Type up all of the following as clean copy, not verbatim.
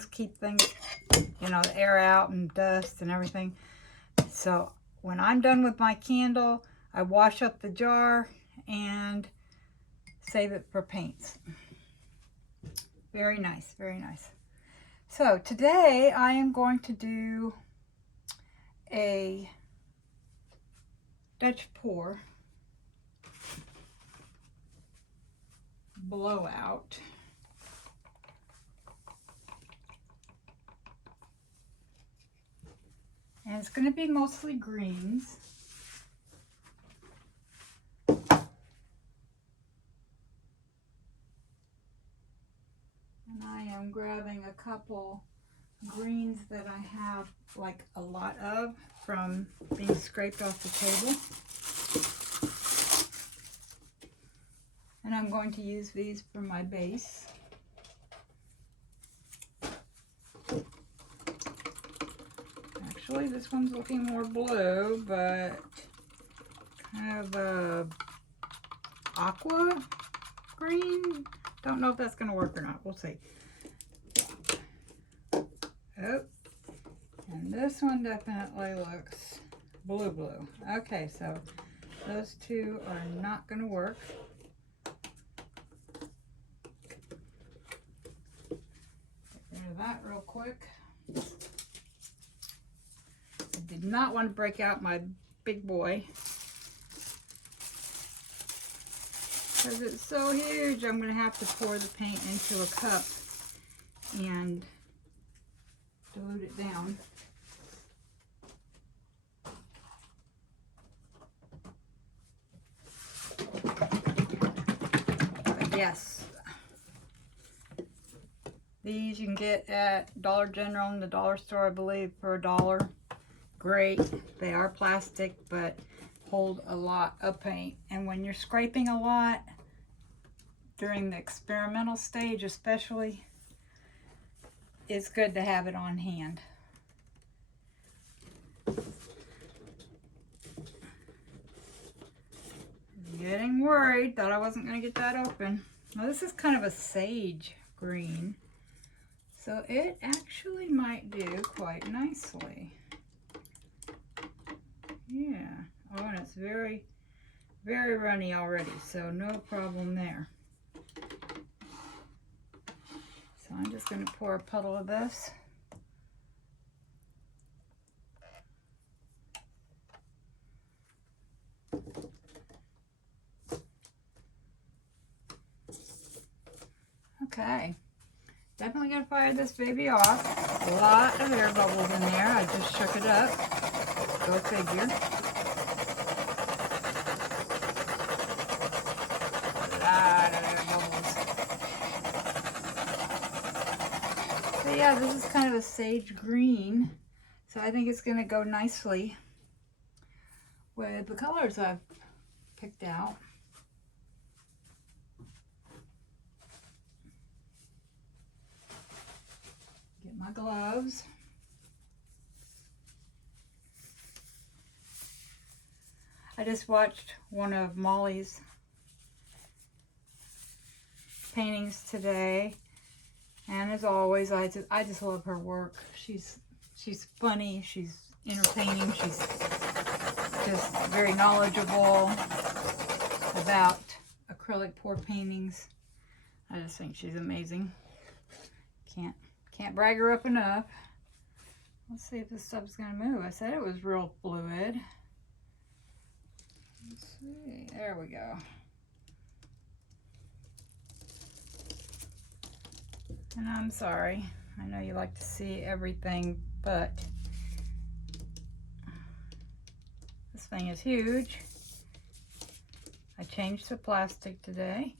things, keep things, you know, the air out and dust and everything. So when I'm done with my candle, I wash up the jar and save it for paints. Very nice, very nice. So today I am going to do a Dutch pour blowout. And it's going to be mostly greens. And I am grabbing a couple greens that I have like a lot of from being scraped off the table. And I'm going to use these for my base. Actually, this one's looking more blue, but kind of a aqua green. Don't know if that's going to work or not. We'll see. Oh, and this one definitely looks blue. Okay, so those two are not going to work. Get rid of that real quick. I did not want to break out my big boy because it's so huge. I'm going to have to pour the paint into a cup and dilute it down. But yes, these you can get at Dollar General and the dollar store, I believe, for $1. Great. They are plastic, but hold a lot of paint. And when you're scraping a lot, during the experimental stage especially, it's good to have it on hand. Getting worried, thought I wasn't going to get that open. Now this is kind of a sage green, so it actually might do quite nicely. Yeah. Oh, and it's very, very runny already, so no problem there. So I'm just going to pour a puddle of this. Okay. Definitely going to fire this baby off. A lot of air bubbles in there. I just shook it up. Go figure. A lot of air bubbles. So yeah, this is kind of a sage green. So I think it's going to go nicely with the colors I've picked out. Get my gloves. I just watched one of Molly's paintings today, and as always, I just love her work. She's funny, she's entertaining, she's just very knowledgeable about acrylic pour paintings. I just think she's amazing. Can't brag her up enough. Let's see if this stuff's gonna move. I said it was real fluid. Let's see. There we go. And I'm sorry. I know you like to see everything, but this thing is huge. I changed the plastic today.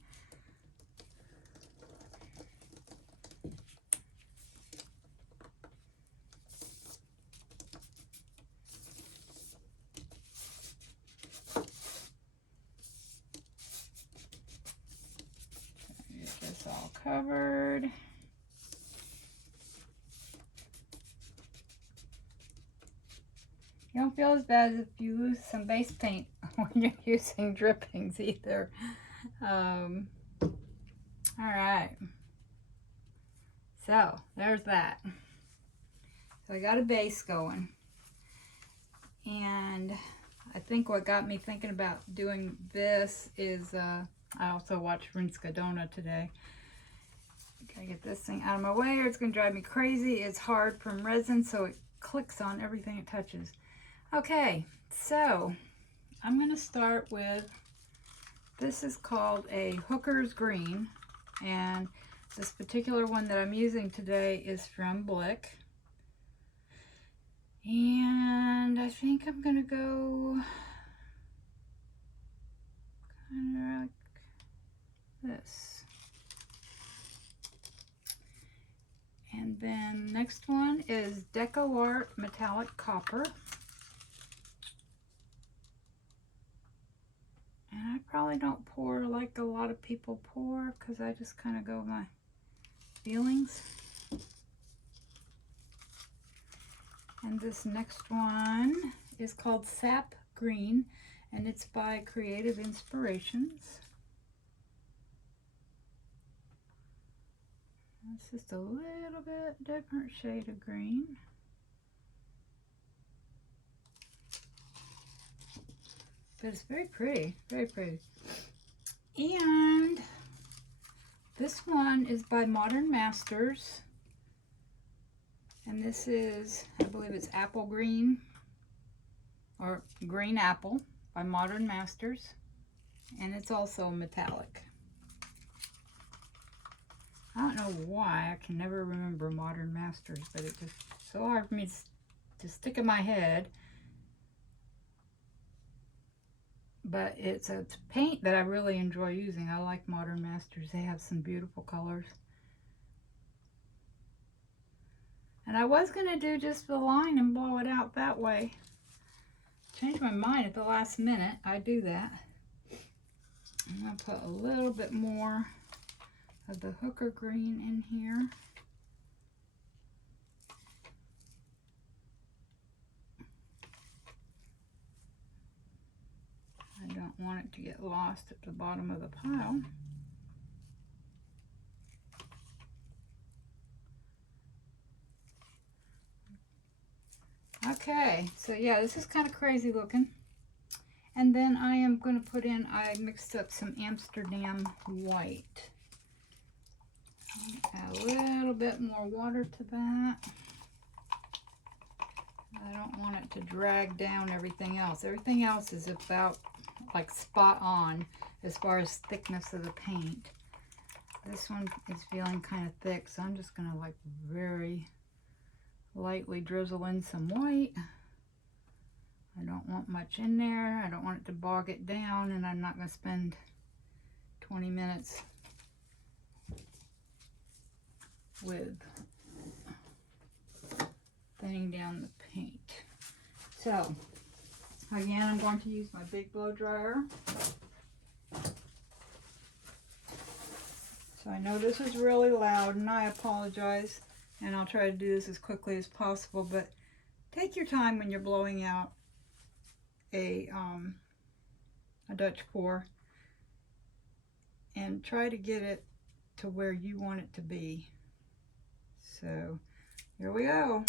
Get this all covered. You don't feel as bad as if you lose some base paint when you're using drippings either. All right. So there's that. So I got a base going. And I think what got me thinking about doing this is I also watched Rinskadona today. Gotta get this thing out of my way or it's gonna drive me crazy. It's hard from resin, so it clicks on everything it touches. Okay, so I'm gonna start with, this is called a Hooker's Green, and this particular one that I'm using today is from Blick. And I think I'm gonna go kind of like this. And then next one is Decoart Metallic Copper. And I probably don't pour like a lot of people pour because I just kind of go with my feelings. And this next one is called Sap Green, and it's by Creative Inspirations. It's just a little bit different shade of green. But it's very pretty, very pretty. And this one is by Modern Masters. And this is, I believe it's Apple Green, or Green Apple by Modern Masters. And it's also metallic. I don't know why, I can never remember Modern Masters, but it's just so hard for me to stick in my head. But it's a paint that I really enjoy using. I like Modern Masters. They have some beautiful colors. And I was going to do just the line and blow it out that way. Changed my mind at the last minute. I do that. I'm going to put a little bit more of the Hooker Green in here. I don't want it to get lost at the bottom of the pile. Okay, so yeah, this is kind of crazy looking. And then I am going to put in, I mixed up some Amsterdam white. Add a little bit more water to that. I don't want it to drag down everything else. Everything else is about like spot on as far as thickness of the paint. This one is feeling kind of thick, so I'm just going to like very lightly drizzle in some white. I don't want much in there. I don't want it to bog it down, and I'm not going to spend 20 minutes with thinning down the paint. So again, I'm going to use my big blow dryer. So I know this is really loud, and I apologize. And I'll try to do this as quickly as possible, but take your time when you're blowing out a Dutch pour, and try to get it to where you want it to be. So here we go.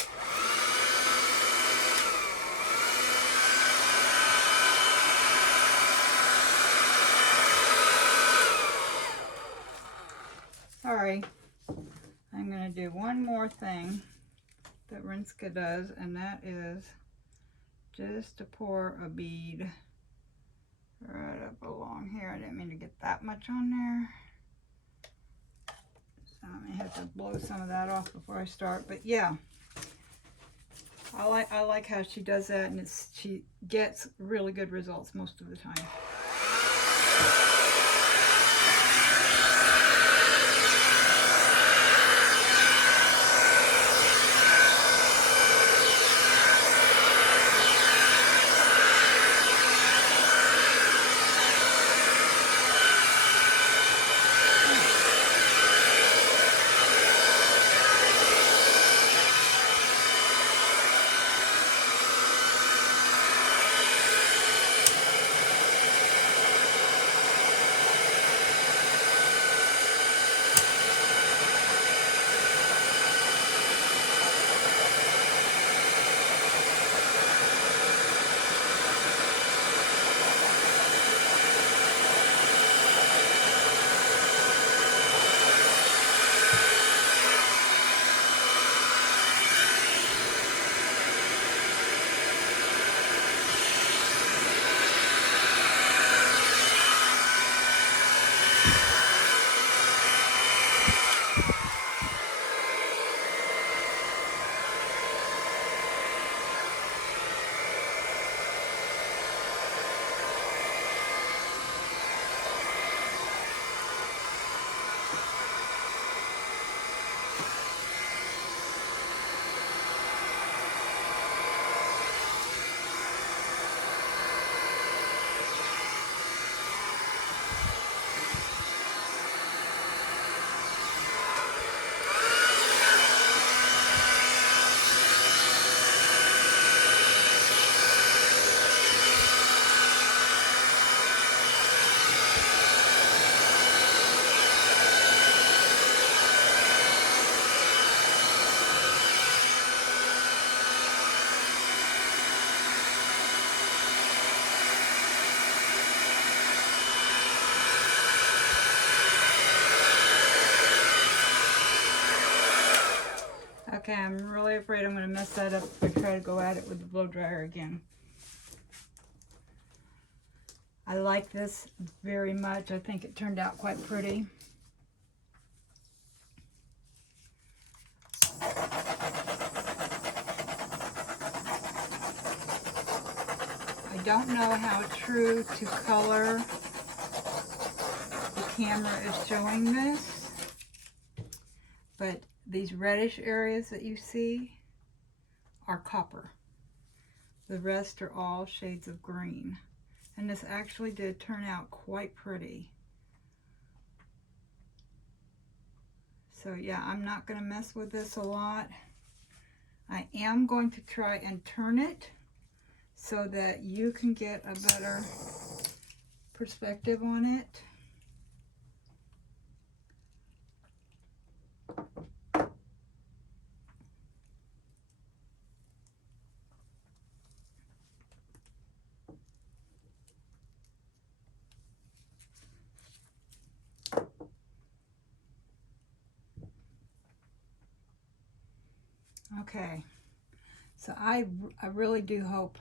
Sorry. I'm going to do one more thing that Rinska does, and that is just to pour a bead right up along here. I didn't mean to get that much on there. So I may have to blow some of that off before I start. But yeah, I like how she does that, and she gets really good results most of the time. Okay, I'm really afraid I'm going to mess that up if I try to go at it with the blow dryer again. I like this very much. I think it turned out quite pretty. I don't know how true to color the camera is showing this, but these reddish areas that you see are copper. The rest are all shades of green. And this actually did turn out quite pretty. So yeah, I'm not going to mess with this a lot. I am going to try and turn it so that you can get a better perspective on it. Okay, so I really do hope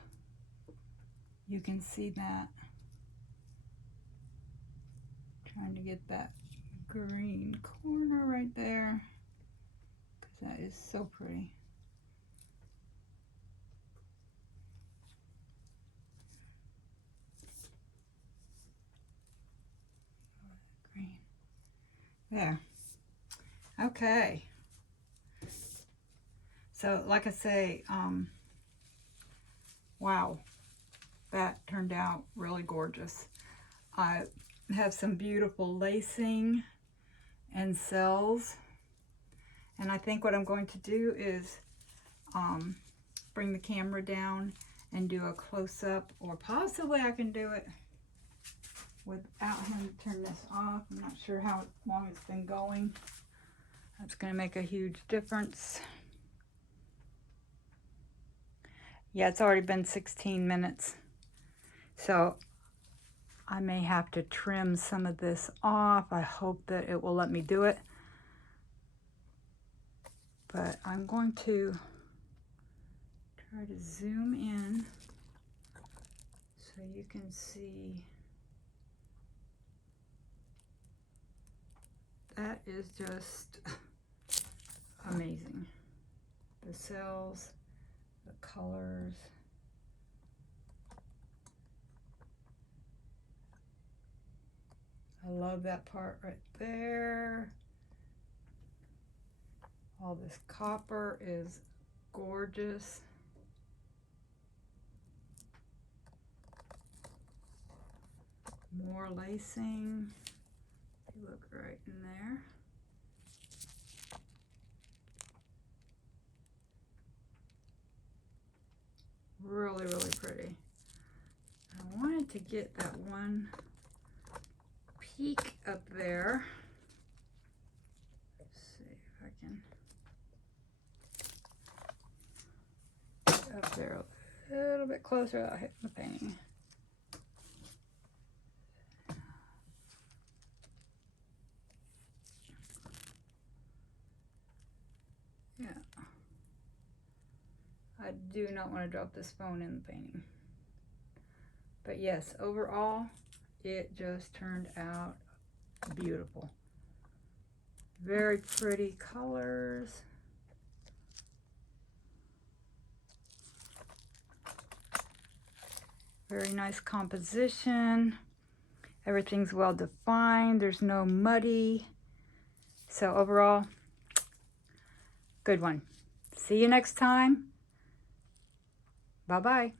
you can see that. Trying to get that green corner right there, because that is so pretty. Green. There. Okay. So like I say, wow, that turned out really gorgeous. I have some beautiful lacing and cells, and I think what I'm going to do is bring the camera down and do a close-up, or possibly I can do it without him to turn this off. I'm not sure how long it's been going. That's going to make a huge difference. Yeah, it's already been 16 minutes. So I may have to trim some of this off. I hope that it will let me do it. But I'm going to try to zoom in so you can see. That is just amazing. The cells, the colors. I love that part right there. All this copper is gorgeous. More lacing. You look right in there. Really, really pretty. I wanted to get that one peak up there. Let's see if I can get up there a little bit closer without hitting the painting. Yeah. I do not want to drop this phone in the painting. But yes, overall, it just turned out beautiful. Very pretty colors. Very nice composition. Everything's well defined. There's no muddy. So overall, good one. See you next time. Bye-bye.